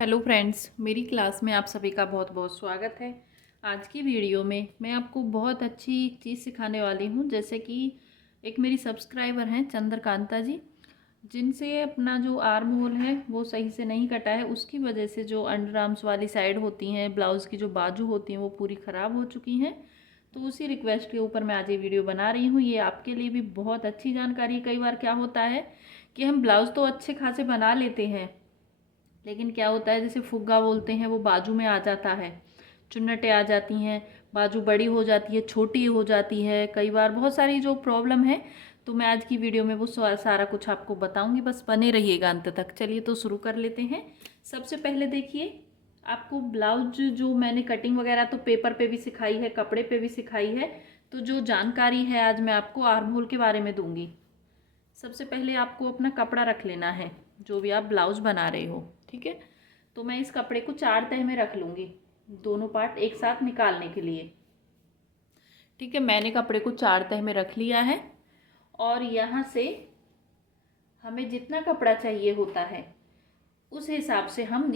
Hello friends, मेरी class में आप सभी का बहुत बहुत स्वागत है। आज की वीडियो में मैं आपको बहुत अच्छी चीज़ सिखाने वाली हूँ। जैसे कि एक मेरी सब्सक्राइबर हैं चंद्रकांता जी, जिनसे अपना जो आर्म होल है वो सही से नहीं कटा है। उसकी वजह से जो अंडर आर्म्स वाली साइड होती हैं, ब्लाउज़ की जो बाजू होती हैं, वो पूरी ख़राब हो चुकी हैं। तो उसी रिक्वेस्ट के ऊपर मैं आज ये वीडियो बना रही हूँ। ये आपके लिए भी बहुत अच्छी जानकारी। कई बार क्या होता है कि हम ब्लाउज़ तो अच्छे खासे बना लेते हैं, लेकिन क्या होता है, जैसे फुग्गा बोलते हैं, वो बाजू में आ जाता है, चुन्नटें आ जाती हैं, बाजू बड़ी हो जाती है, छोटी हो जाती है, कई बार बहुत सारी जो प्रॉब्लम है। तो मैं आज की वीडियो में वो सारा कुछ आपको बताऊंगी, बस बने रहिएगा अंत तक। चलिए तो शुरू कर लेते हैं। सबसे पहले देखिए, आपको ब्लाउज जो मैंने कटिंग वगैरह तो पेपर पे भी सिखाई है, कपड़े पे भी सिखाई है। तो जो जानकारी है आज मैं आपको आर्म होल के बारे में दूंगी। सबसे पहले आपको अपना कपड़ा रख लेना है, जो भी आप ब्लाउज बना रहे हो। ठीक है, तो मैं इस कपड़े को 4 तह में रख लूँगी, दोनों पार्ट एक साथ निकालने के लिए। ठीक है, मैंने कपड़े को 4 तह में रख लिया है। और यहाँ से हमें जितना कपड़ा चाहिए होता है उस हिसाब से हम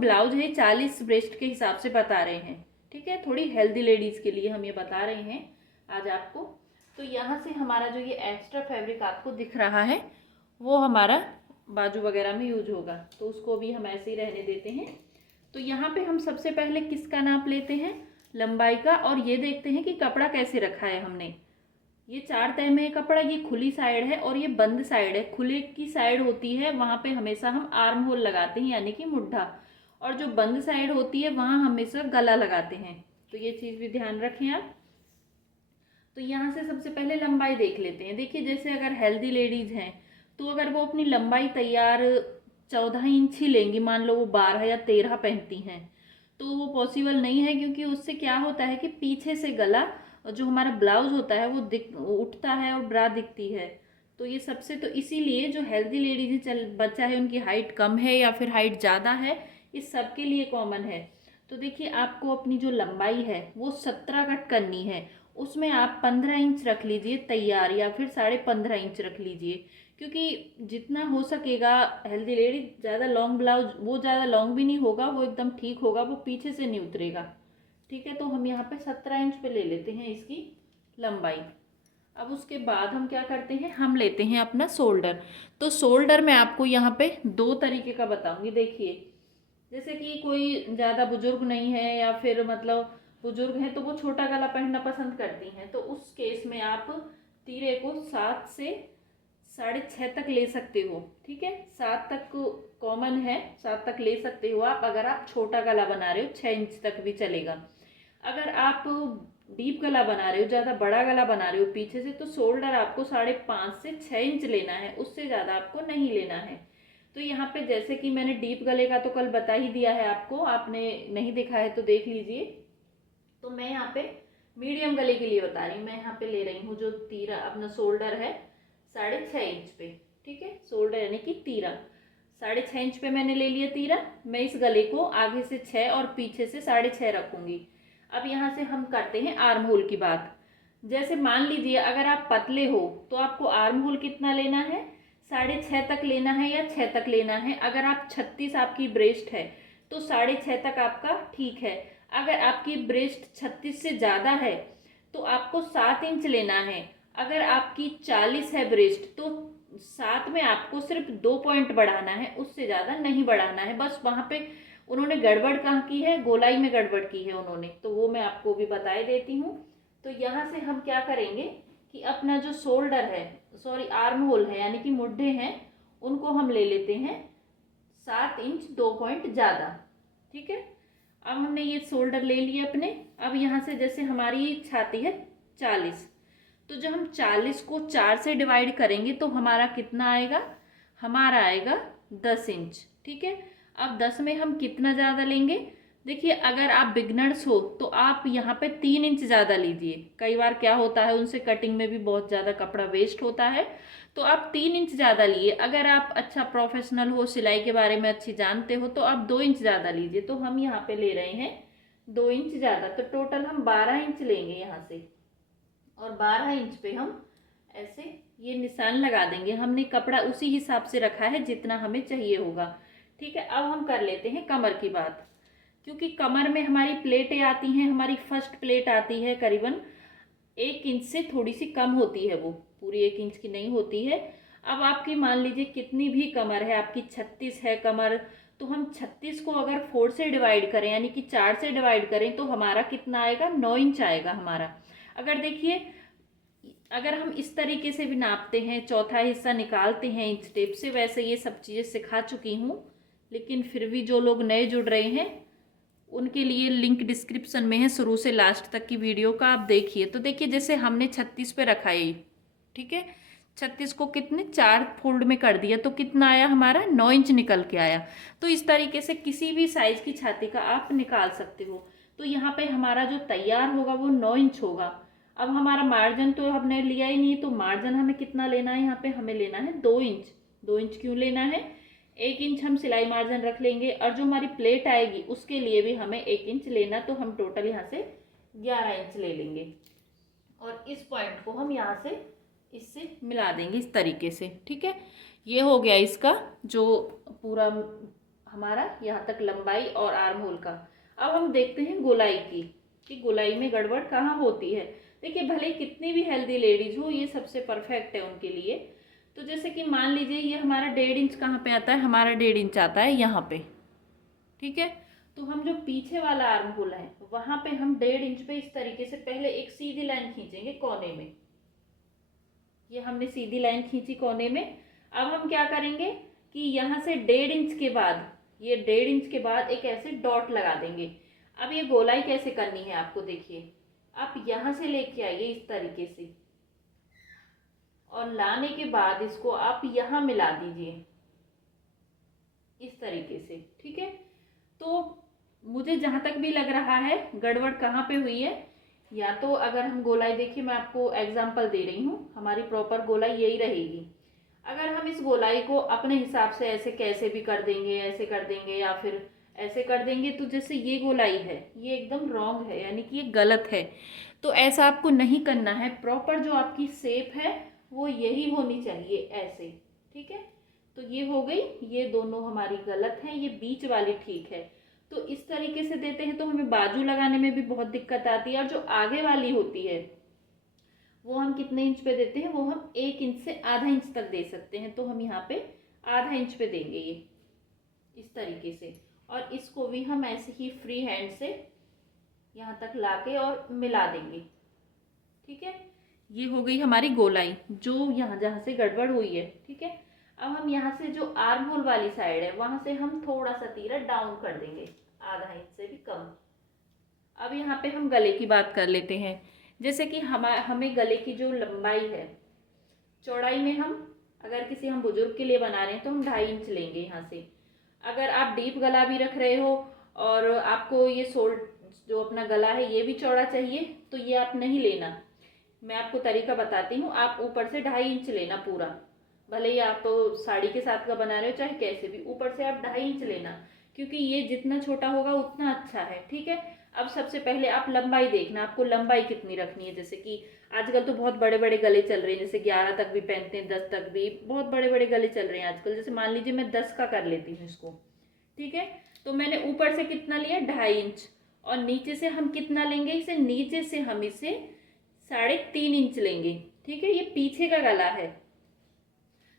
ब्लाउज है 40 ब्रेस्ट के हिसाब से बता रहे हैं। ठीक है, थोड़ी हेल्दी लेडीज़ के लिए हम ये बता रहे हैं आज आपको। तो यहाँ से हमारा जो ये एक्स्ट्रा फैब्रिक आपको दिख रहा है वो हमारा बाजू वगैरह में यूज होगा, तो उसको भी हम ऐसे ही रहने देते हैं। तो यहाँ पे हम सबसे पहले किसका नाप लेते हैं, लंबाई का, और ये देखते हैं कि कपड़ा कैसे रखा है हमने। ये 4 तह में कपड़ा, ये खुली साइड है और ये बंद साइड है। खुले की साइड होती है वहाँ पे हमेशा हम आर्म होल लगाते हैं, यानी कि मुड्ढा, और जो बंद साइड होती है वहाँ हमेशा गला लगाते हैं। तो ये चीज़ भी ध्यान रखें आप। तो यहाँ से सबसे पहले लंबाई देख लेते हैं। देखिए, जैसे अगर हेल्दी लेडीज़ हैं तो अगर वो अपनी लंबाई तैयार 14 इंच ही लेंगी, मान लो वो 12 या 13 पहनती हैं, तो वो पॉसिबल नहीं है, क्योंकि उससे क्या होता है कि पीछे से गला और जो हमारा ब्लाउज होता है वो दिख उठता है और ब्रा दिखती है। तो ये सबसे, तो इसीलिए जो हेल्दी लेडीज है, चल बच्चा है, उनकी हाइट कम है या फिर हाइट ज़्यादा है, इस सब के लिए कॉमन है। तो देखिए, आपको अपनी जो लंबाई है वो 17 कट करनी है। उसमें आप 15 इंच रख लीजिए तैयार, या फिर 15.5 इंच रख लीजिए, क्योंकि जितना हो सकेगा हेल्दी लेडी, ज़्यादा लॉन्ग ब्लाउज वो ज़्यादा लॉन्ग भी नहीं होगा, वो एकदम ठीक होगा, वो पीछे से नहीं उतरेगा। ठीक है, तो हम यहाँ पे 17 इंच पे ले लेते हैं इसकी लंबाई। अब उसके बाद हम क्या करते हैं, हम लेते हैं अपना शोल्डर। तो शोल्डर मैं आपको यहाँ पे 2 तरीके का बताऊंगी। देखिए, जैसे कि कोई ज़्यादा बुजुर्ग नहीं है, या फिर मतलब बुजुर्ग हैं तो वो छोटा गला पहनना पसंद करती हैं, तो उस केस में आप तीरे को 7 से 6.5 तक ले सकते हो। ठीक है, 7 तक कॉमन है, 7 तक ले सकते हो आप। अगर आप छोटा गला बना रहे हो 6 इंच तक भी चलेगा। अगर आप डीप गला बना रहे हो, ज़्यादा बड़ा गला बना रहे हो पीछे से, तो शोल्डर आपको 5.5 से 6 इंच लेना है, उससे ज़्यादा आपको नहीं लेना है। तो यहाँ पे जैसे कि मैंने डीप गले का तो कल बता ही दिया है आपको, आपने नहीं देखा है तो देख लीजिए। तो मैं यहाँ पे मीडियम गले के लिए बता रही हूँ। मैं यहाँ पे ले रही हूँ जो तीरा अपना शोल्डर है 6.5 इंच पे। ठीक है, शोल्डर यानी कि तीरा 6.5 इंच पे मैंने ले लिया तीरा। मैं इस गले को आगे से 6 और पीछे से 6.5 रखूंगी। अब यहाँ से हम करते हैं आर्म होल की बात। जैसे मान लीजिए अगर आप पतले हो तो आपको आर्म होल कितना लेना है, 6.5 तक लेना है या 6 तक लेना है। अगर आप 36 आपकी ब्रेस्ट है तो 6.5 तक आपका ठीक है। अगर आपकी ब्रेस्ट 36 से ज़्यादा है तो आपको 7 इंच लेना है। अगर आपकी 40 है ब्रेस्ट तो 7 में आपको सिर्फ 2 पॉइंट बढ़ाना है, उससे ज़्यादा नहीं बढ़ाना है। बस वहाँ पे उन्होंने गड़बड़ कहाँ की है, गोलाई में गड़बड़ की है उन्होंने, तो वो मैं आपको भी बता देती हूँ। तो यहाँ से हम क्या करेंगे कि अपना जो शोल्डर है, सॉरी आर्म होल है, यानी कि मुड्ढे हैं, उनको हम ले लेते हैं 7 इंच 2 पॉइंट ज़्यादा। ठीक है, अब हमने ये शोल्डर ले लिया अपने। अब यहाँ से जैसे हमारी छाती है 40, तो जब हम 40 को 4 से डिवाइड करेंगे तो हमारा कितना आएगा, हमारा आएगा 10 इंच। ठीक है, अब 10 में हम कितना ज़्यादा लेंगे, देखिए अगर आप बिगनर्स हो तो आप यहाँ पे 3 इंच ज़्यादा लीजिए। कई बार क्या होता है, उनसे कटिंग में भी बहुत ज़्यादा कपड़ा वेस्ट होता है, तो आप 3 इंच ज़्यादा लिए। अगर आप अच्छा प्रोफेशनल हो, सिलाई के बारे में अच्छी जानते हो, तो आप 2 इंच ज़्यादा लीजिए। तो हम यहाँ पे ले रहे हैं 2 इंच ज़्यादा, तो टोटल हम 12 इंच लेंगे यहाँ से। और 12 इंच पे हम ऐसे ये निशान लगा देंगे। हमने कपड़ा उसी हिसाब से रखा है जितना हमें चाहिए होगा। ठीक है, अब हम कर लेते हैं कमर की बात। क्योंकि कमर में हमारी प्लेटें आती हैं, हमारी फर्स्ट प्लेट आती है करीबन 1 इंच से थोड़ी सी कम होती है, वो पूरी 1 इंच की नहीं होती है। अब आपकी मान लीजिए कितनी भी कमर है आपकी, 36 है कमर, तो हम 36 को अगर 4 से डिवाइड करें यानी कि 4 से डिवाइड करें तो हमारा कितना आएगा, 9 इंच आएगा हमारा। अगर देखिए, अगर हम इस तरीके से भी नापते हैं, चौथा हिस्सा निकालते हैं इंच टेप से, वैसे ये सब चीज़ें सिखा चुकी हूँ, लेकिन फिर भी जो लोग नए जुड़ रहे हैं उनके लिए लिंक डिस्क्रिप्शन में है, शुरू से लास्ट तक की वीडियो का आप देखिए। तो देखिए, जैसे हमने 36 पे रखा है, ठीक है, 36 को कितने 4 फोल्ड में कर दिया तो कितना आया हमारा, 9 इंच निकल के आया। तो इस तरीके से किसी भी साइज की छाती का आप निकाल सकते हो। तो यहाँ पे हमारा जो तैयार होगा वो 9 इंच होगा। अब हमारा मार्जिन तो हमने लिया ही नहीं, तो मार्जिन हमें कितना लेना है, यहाँ पे हमें लेना है 2 इंच। 2 इंच क्यों लेना है, 1 इंच हम सिलाई मार्जिन रख लेंगे, और जो हमारी प्लेट आएगी उसके लिए भी हमें 1 इंच लेना, तो हम टोटल यहाँ से 11 इंच ले लेंगे। और इस पॉइंट को हम यहाँ से इससे मिला देंगे इस तरीके से, ठीक है। ये हो गया इसका जो पूरा हमारा यहाँ तक लंबाई और आर्म होल का। अब हम देखते हैं गोलाई की, कि गोलाई में गड़बड़ कहाँ होती है। देखिए, भले कितनी भी हेल्दी लेडीज हो, ये सबसे परफेक्ट है उनके लिए। तो जैसे कि मान लीजिए ये हमारा 1.5 इंच कहाँ पे आता है, हमारा 1.5 इंच आता है यहाँ पे, ठीक है। तो हम जो पीछे वाला आर्म होल है वहां पे हम 1.5 इंच पे इस तरीके से पहले एक सीधी लाइन खींचेंगे कोने में। ये हमने सीधी लाइन खींची कोने में। अब हम क्या करेंगे कि यहाँ से 1.5 इंच के बाद, ये 1.5 इंच के बाद एक ऐसे डॉट लगा देंगे। अब ये गोलाई कैसे करनी है आपको, देखिए, आप यहाँ से लेके आइए इस तरीके से, और लाने के बाद इसको आप यहाँ मिला दीजिए इस तरीके से, ठीक है। तो मुझे जहाँ तक भी लग रहा है गड़बड़ कहाँ पे हुई है, या तो अगर हम गोलाई, देखिए मैं आपको एग्जांपल दे रही हूँ, हमारी प्रॉपर गोलाई यही रहेगी। अगर हम इस गोलाई को अपने हिसाब से ऐसे कैसे भी कर देंगे, ऐसे कर देंगे या फिर ऐसे कर देंगे, तो जैसे ये गोलाई है ये एकदम रॉन्ग है, यानी कि ये गलत है। तो ऐसा आपको नहीं करना है, प्रॉपर जो आपकी शेप है वो यही होनी चाहिए, ऐसे, ठीक है। तो ये हो गई, ये दोनों हमारी गलत हैं, ये बीच वाली ठीक है। तो इस तरीके से देते हैं तो हमें बाजू लगाने में भी बहुत दिक्कत आती है। और जो आगे वाली होती है वो हम कितने इंच पे देते हैं, वो हम 1 इंच से आधा इंच तक दे सकते हैं। तो हम यहाँ पे आधा इंच पे देंगे ये इस तरीके से, और इसको भी हम ऐसे ही फ्री हैंड से यहाँ तक लाके और मिला देंगे, ठीक है। ये हो गई हमारी गोलाई जो यहाँ जहाँ से गड़बड़ हुई है, ठीक है। अब हम यहाँ से जो आर्म होल वाली साइड है वहां से हम थोड़ा सा तीरा डाउन कर देंगे, आधा इंच से भी कम। अब यहाँ पे हम गले की बात कर लेते हैं। जैसे कि हमें गले की जो लंबाई है, चौड़ाई में हम अगर किसी हम बुजुर्ग के लिए बना रहे हैं तो हम 2.5 इंच लेंगे यहाँ से। अगर आप डीप गला भी रख रहे हो और आपको ये शोल्डर जो अपना गला है ये भी चौड़ा चाहिए, तो ये आप नहीं लेना। मैं आपको तरीका बताती हूँ, आप ऊपर से 2.5 इंच लेना पूरा, भले ही आप तो साड़ी के साथ का बना रहे हो चाहे कैसे भी, ऊपर से आप 2.5 इंच लेना, क्योंकि ये जितना छोटा होगा उतना अच्छा है, ठीक है। अब सबसे पहले आप लंबाई देखना, आपको लंबाई कितनी रखनी है। जैसे कि आजकल तो बहुत बड़े बड़े गले चल रहे हैं, जैसे 11 तक भी पहनते हैं, 10 तक भी, बहुत बड़े बड़े गले चल रहे हैं आजकल। जैसे मान लीजिए मैं 10 का कर लेती हूँ इसको, ठीक है। तो मैंने ऊपर से कितना लिया, 2.5 इंच, और नीचे से हम कितना लेंगे इसे, नीचे से हम इसे 3.5 इंच लेंगे, ठीक है। ये पीछे का गला है,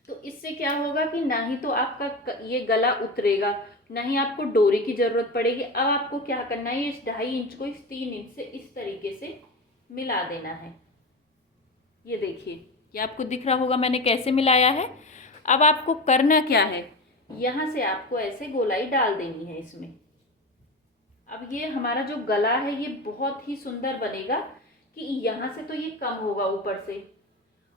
तो इससे क्या होगा कि ना ही तो आपका ये गला उतरेगा, ना ही आपको डोरी की जरूरत पड़ेगी। अब आपको क्या करना है, इस 2.5 इंच को इस 3 इंच से इस तरीके से मिला देना है। ये देखिए, ये आपको दिख रहा होगा मैंने कैसे मिलाया है। अब आपको करना क्या है, यहाँ से आपको ऐसे गोलाई डाल देनी है इसमें। अब ये हमारा जो गला है ये बहुत ही सुंदर बनेगा, कि यहाँ से तो ये कम होगा ऊपर से,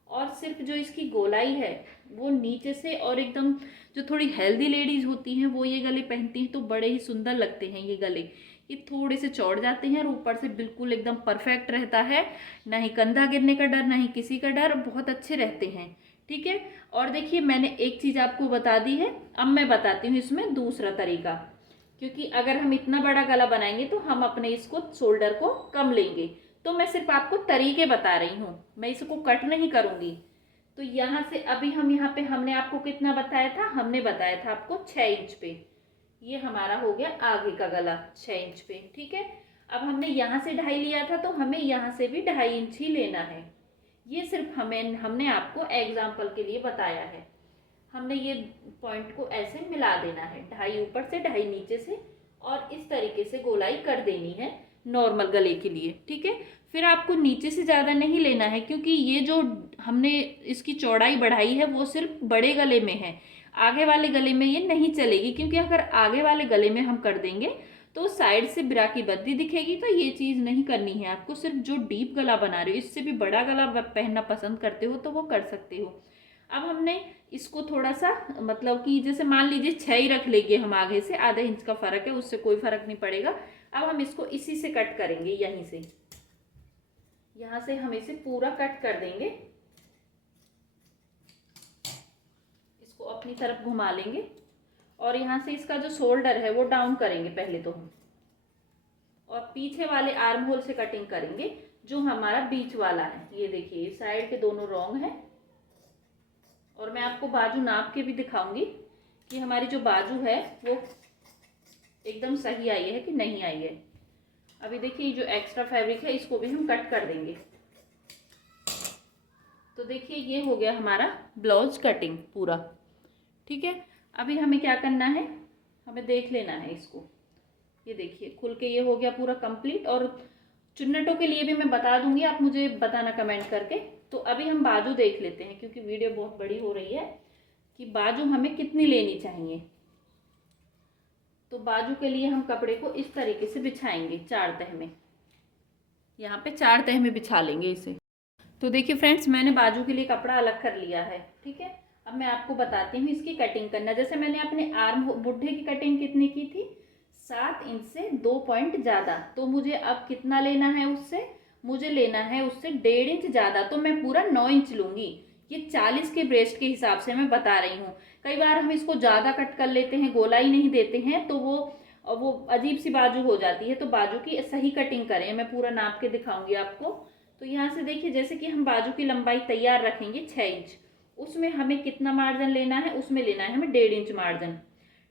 और सिर्फ जो इसकी गोलाई है वो नीचे से, और एकदम जो थोड़ी हेल्दी लेडीज होती हैं वो ये गले पहनती हैं तो बड़े ही सुंदर लगते हैं ये गले। ये थोड़े से चौड़ जाते हैं और ऊपर से बिल्कुल एकदम परफेक्ट रहता है, ना ही कंधा गिरने का डर, ना ही किसी का डर, बहुत अच्छे रहते हैं, ठीक है। और देखिए, मैंने एक चीज़ आपको बता दी है, अब मैं बताती हूँ इसमें दूसरा तरीका। क्योंकि अगर हम इतना बड़ा गला बनाएंगे तो हम अपने इसको शोल्डर को कम लेंगे, तो मैं सिर्फ आपको तरीके बता रही हूँ, मैं इसको कट नहीं करूँगी। तो यहाँ से अभी हम यहाँ पे हमने आपको कितना बताया था, हमने बताया था आपको 6 इंच पे, ये हमारा हो गया आगे का गला 6 इंच पे। ठीक है, अब हमने यहाँ से 2.5 लिया था, तो हमें यहाँ से भी 2.5 इंच ही लेना है। ये सिर्फ हमने आपको एग्जाम्पल के लिए बताया है। हमने ये पॉइंट को ऐसे मिला देना है, 2.5 ऊपर से 2.5 नीचे से, और इस तरीके से गोलाई कर देनी है नॉर्मल गले के लिए। ठीक है, फिर आपको नीचे से ज़्यादा नहीं लेना है, क्योंकि ये जो हमने इसकी चौड़ाई बढ़ाई है वो सिर्फ बड़े गले में है, आगे वाले गले में ये नहीं चलेगी। क्योंकि अगर आगे वाले गले में हम कर देंगे तो साइड से ब्रा की बद्दी दिखेगी, तो ये चीज़ नहीं करनी है आपको। सिर्फ जो डीप गला बना रहे हो, इससे भी बड़ा गला पहनना पसंद करते हो तो वो कर सकते हो। अब हमने इसको थोड़ा सा, मतलब कि जैसे मान लीजिए 6 ही रख लेंगे हम, आगे से आधे इंच का फर्क है, उससे कोई फर्क नहीं पड़ेगा। अब हम इसको इसी से कट करेंगे, यहीं से, यहाँ से हम इसे पूरा कट कर देंगे। इसको अपनी तरफ घुमा लेंगे और यहाँ से इसका जो शोल्डर है वो डाउन करेंगे पहले तो हम, और पीछे वाले आर्म होल से कटिंग करेंगे जो हमारा बीच वाला है। ये देखिए साइड के दोनों रॉन्ग है, और मैं आपको बाजू नाप के भी दिखाऊंगी कि हमारी जो बाजू है वो एकदम सही आई है कि नहीं आई है। अभी देखिए जो एक्स्ट्रा फैब्रिक है इसको भी हम कट कर देंगे। तो देखिए ये हो गया हमारा ब्लाउज कटिंग पूरा। ठीक है, अभी हमें क्या करना है, हमें देख लेना है इसको। ये देखिए खुल के ये हो गया पूरा कंप्लीट, और चुन्नटों के लिए भी मैं बता दूंगी, आप मुझे बताना कमेंट करके। तो अभी हम बाजू देख लेते हैं, क्योंकि वीडियो बहुत बड़ी हो रही है, कि बाजू हमें कितनी लेनी चाहिए। तो बाजू के लिए हम कपड़े को इस तरीके से बिछाएंगे 4 तह में, यहाँ पे 4 तह में बिछा लेंगे इसे। तो देखिए फ्रेंड्स, मैंने बाजू के लिए कपड़ा अलग कर लिया है। ठीक है, अब मैं आपको बताती हूँ इसकी कटिंग करना। जैसे मैंने अपने आर्म बुढ़े की कटिंग कितनी की थी, 7 इंच से 2 पॉइंट ज़्यादा। तो मुझे अब कितना लेना है उससे, मुझे लेना है उससे 1.5 इंच ज़्यादा, तो मैं पूरा 9 इंच लूँगी। ये 40 के ब्रेस्ट के हिसाब से मैं बता रही हूँ। कई बार हम इसको ज़्यादा कट कर लेते हैं, गोलाई नहीं देते हैं, तो वो अजीब सी बाजू हो जाती है। तो बाजू की सही कटिंग करें, मैं पूरा नाप के दिखाऊंगी आपको। तो यहाँ से देखिए, जैसे कि हम बाजू की लंबाई तैयार रखेंगे 6 इंच, उसमें हमें कितना मार्जिन लेना है, उसमें लेना है हमें 1.5 इंच मार्जिन।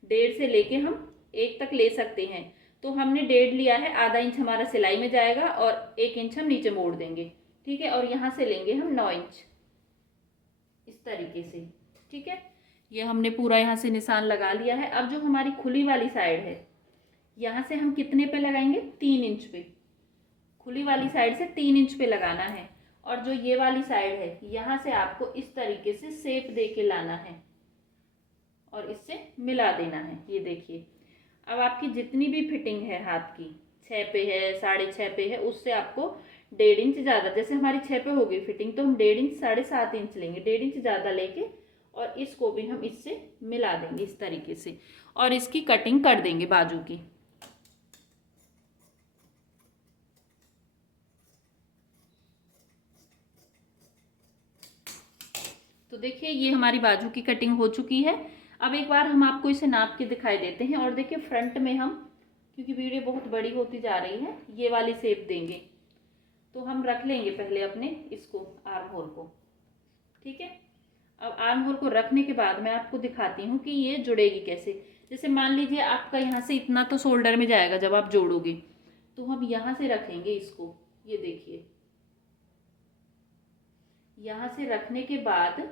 1.5 से लेके हम 1 तक ले सकते हैं। तो हमने 1.5 लिया है, आधा इंच हमारा सिलाई में जाएगा और 1 इंच हम नीचे मोड़ देंगे। ठीक है, और यहाँ से लेंगे हम 9 इंच इस तरीके से। ठीक है, ये हमने पूरा यहाँ से निशान लगा लिया है। अब जो हमारी खुली वाली साइड है, यहाँ से हम कितने पे लगाएंगे, 3 इंच पे। खुली वाली साइड से 3 इंच पे लगाना है, और जो ये वाली साइड है यहाँ से आपको इस तरीके से शेप दे के लाना है और इससे मिला देना है। ये देखिए, अब आपकी जितनी भी फिटिंग है हाथ की, 6 पे है, 6.5 पे है, उससे आपको 1.5 इंच ज़्यादा, जैसे हमारी 6 पे हो गई फिटिंग, तो हम 1.5 इंच 7.5 इंच लेंगे, 1.5 इंच ज़्यादा लेके, और इसको भी हम इससे मिला देंगे इस तरीके से, और इसकी कटिंग कर देंगे बाजू की। तो देखिए ये हमारी बाजू की कटिंग हो चुकी है। अब एक बार हम आपको इसे नाप के दिखाई देते हैं। और देखिए फ्रंट में हम, क्योंकि वीडियो बहुत बड़ी होती जा रही है, ये वाली शेप देंगे। तो हम रख लेंगे पहले अपने इसको आर्म होल को। ठीक है, अब आर्म होल को रखने के बाद मैं आपको दिखाती हूँ कि ये जुड़ेगी कैसे। जैसे मान लीजिए आपका यहाँ से इतना तो शोल्डर में जाएगा जब आप जोड़ोगे, तो हम यहाँ से रखेंगे इसको। ये देखिए, यहाँ से रखने के बाद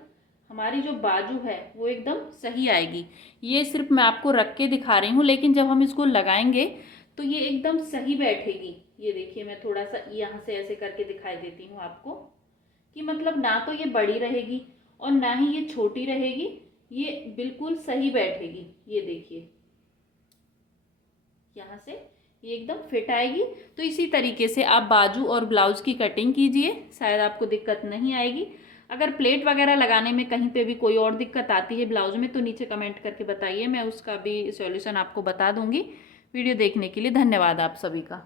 हमारी जो बाजू है वो एकदम सही आएगी। ये सिर्फ मैं आपको रख के दिखा रही हूँ, लेकिन जब हम इसको लगाएंगे तो ये एकदम सही बैठेगी। ये देखिए, मैं थोड़ा सा यहाँ से ऐसे करके दिखाई देती हूँ आपको, कि मतलब ना तो ये बड़ी रहेगी और ना ही ये छोटी रहेगी, ये बिल्कुल सही बैठेगी। ये देखिए, यहाँ से ये एकदम फिट आएगी। तो इसी तरीके से आप बाजू और ब्लाउज की कटिंग कीजिए, शायद आपको दिक्कत नहीं आएगी। अगर प्लेट वगैरह लगाने में कहीं पे भी कोई और दिक्कत आती है ब्लाउज में, तो नीचे कमेंट करके बताइए, मैं उसका भी सॉल्यूशन आपको बता दूंगी। वीडियो देखने के लिए धन्यवाद आप सभी का।